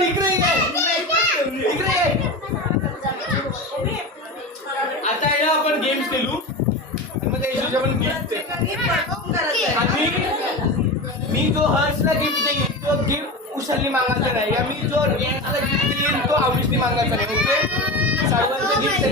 कुशाल इकडे ये. इकडे ये. आता आहे ना आपण गेम्स खेळू. मग त्या आपण गिफ्ट आणि मी जो हर्षला गिफ्ट देईन तो गिफ्ट कुशालनी मागायचा नाही. या मी जो रियाला गिफ्ट देईन तो अविशनी मागायचा नाही. ओके सर्वांचं गिफ्ट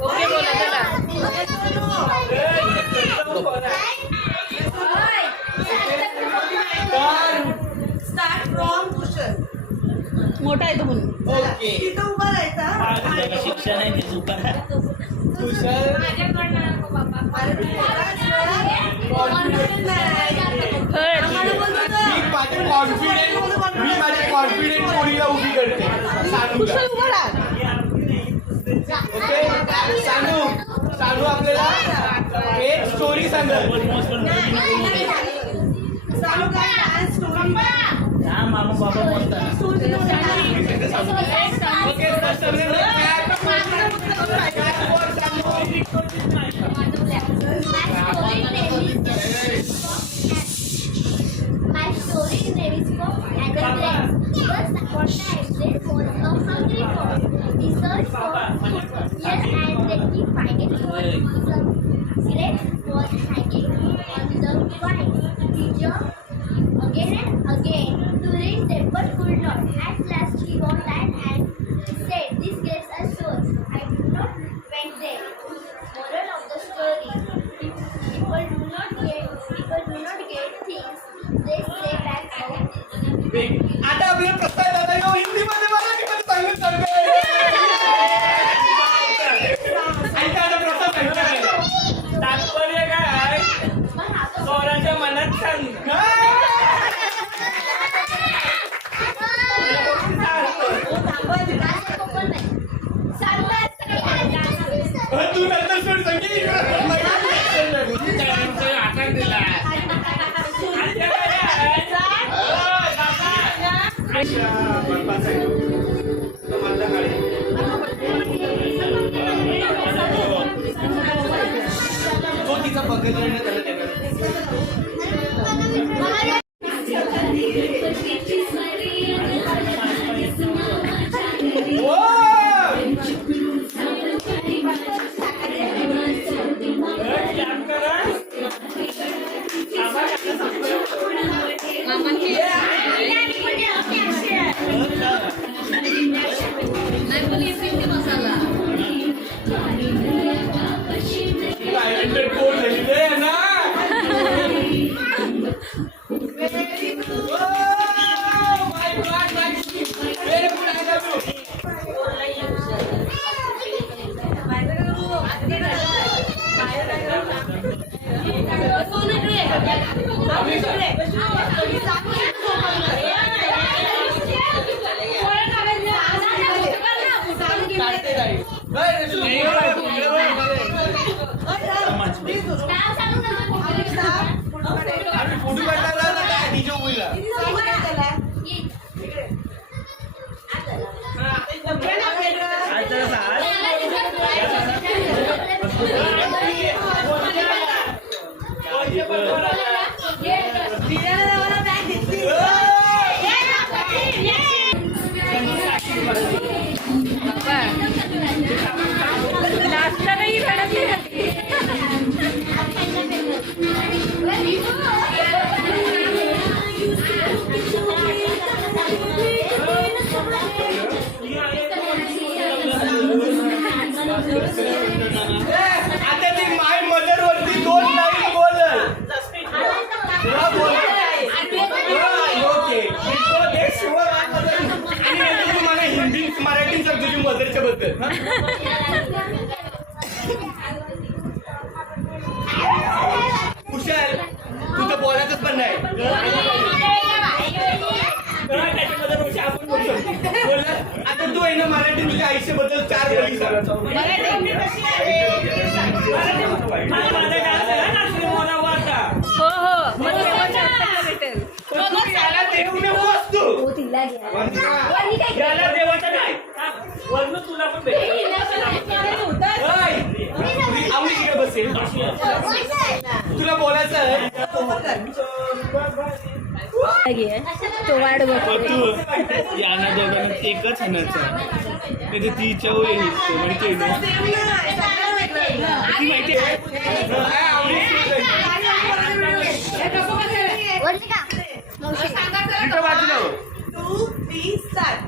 ओके बोला चला. स्टार्ट फ्रॉम कुशल. मोठा आहे तो म्हणून. ओके तिथं उभा राहायचा. शिक्षण आहे ते दुकान आहे. कुशल मी माझ्या कॉन्फिडेंट कोणीला उभी करते. कुशल उभा राहा. ओके सांगू सांगू आपल्याला एक स्टोरी सांगत. हा मामा बाबा बोलतात. Okay My story name is for Angle Plains. First, what I played was a hungry fox. He searched for food. Yes, and then he find it for some grapes was hanging on the vine. He jumped again and again to reach them, but could not. At last, he got tired and said, "These grapes are sour. I do not went there." Moral of the story: people do not get things. They stay back home. आता आपल्याला प्रस्ताव दादा येऊ हिंदीमध्ये मराठीमध्ये सांगून सांगतो. ऐका आता प्रस्ताव सांगतो. तात्पर्य काय स्वराच्या मनात सांग. तू नंतर सोड सांगी. तो तिचा बघत त्याला आता ती माय मदर वरती 2 लाईन बोलल. ओके तुम्हाला हिंदी मराठी सांगतो तुझी मदरच्या बद्दल. कुशाल तुझं बोलायचंच पण नाही. आता तू आहे ना मराठी तुझ्या आयुष्याबद्दल 4 गोष्टी सांग. देवाचं काय तुला पण बसेल तुला बोलायचं तो वाट बघतो तू यांना दोघांना एकच हाणायचं नाही तर ती चव येईल माहिती आहे बाजूला 2, 3, start.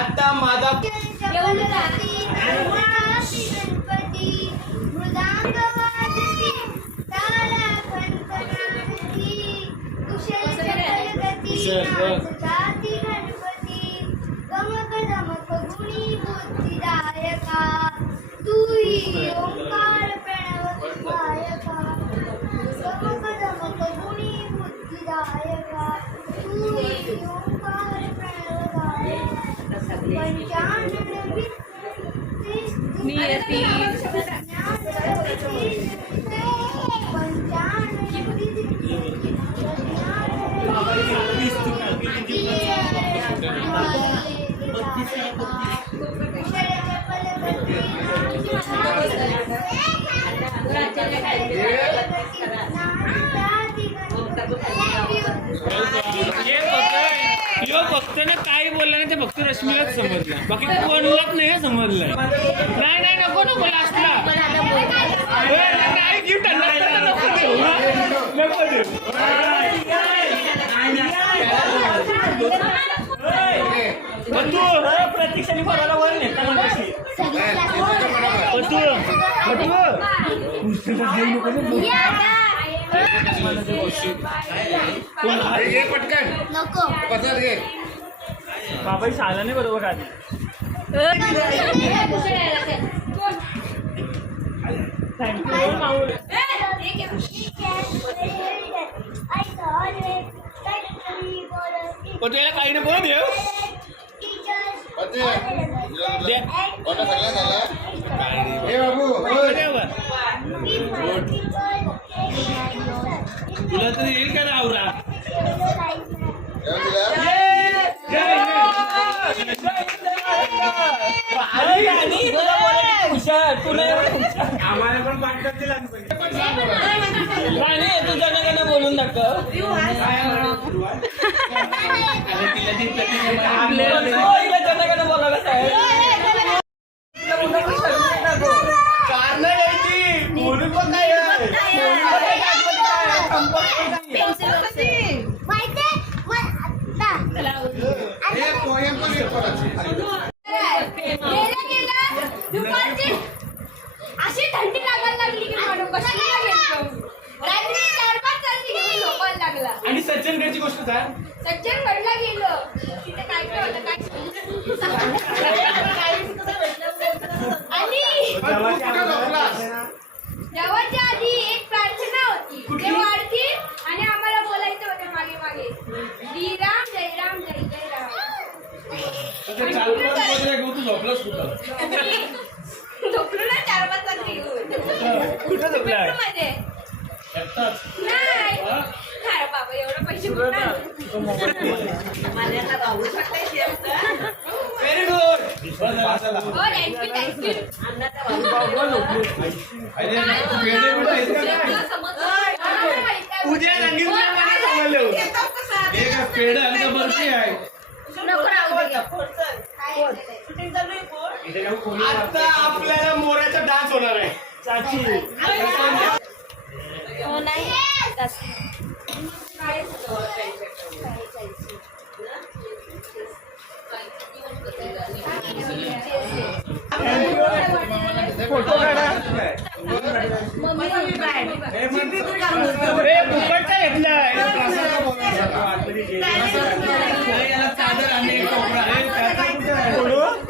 आता माझा फक्त ना काय बोलला ना ते फक्त रश्मीलाच समजलं बाकी कोणालाच नाही समजलं नाही नको लास्टला काय गिफ्ट तू प्रतीक्षाने बरोबर वर नेता पटकन बाबाई शाळा नाही बरोबर आधी पण त्याला काही नाही बोल देव तुला तरी येईल का आवरा आम्हाला पण पाठवत दिला तू जणांना बोलून दाखव जणांना बोलायला साहेब कारण यायची बोलून पण काय अशी थंडी लागायला लागली की म्हणून कशाला गेलो रात्री 4-5 तास झोपायला लागला आणि सज्जनगडची गोष्ट काय सज्जनगडला गेलो तिथे काय काय होतं काय आणि जेवायच्या आधी एक प्रार्थना होती ते वाढतील आणि आम्हाला बोलायचं होतं मागे मागे श्रीराम जय राम जय जय राम झोपलाच झोपलो ना 4-5 तास कुठं झोपला मध्ये नाही काय बाबा एवढं पैसे कुठून आणले? व्हेरी गुड हो थँक्यू उद्या सांगितलं मला समजलं हे काय पेढ आणि का बर्फी आहे नको राहू दे. शूटिंग चालू आहे कोण? आता आपल्याला मोराचा डान्स होणार आहे हो नाही फोटो काढा चादर आणि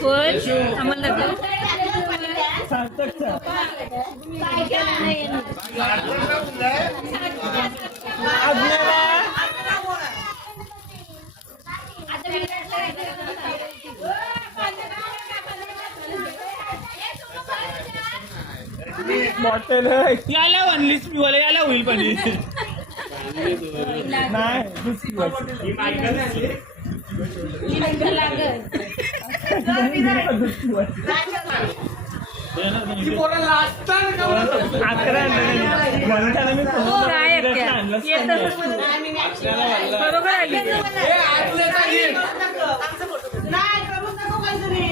कोण आम्हाला दाखव. बॉटल याला म्हणलीस मी बोला याला होईल पण काय येतच बरोबर आली. आमचा फोटो. नाही, प्रभू नको काहीतरी.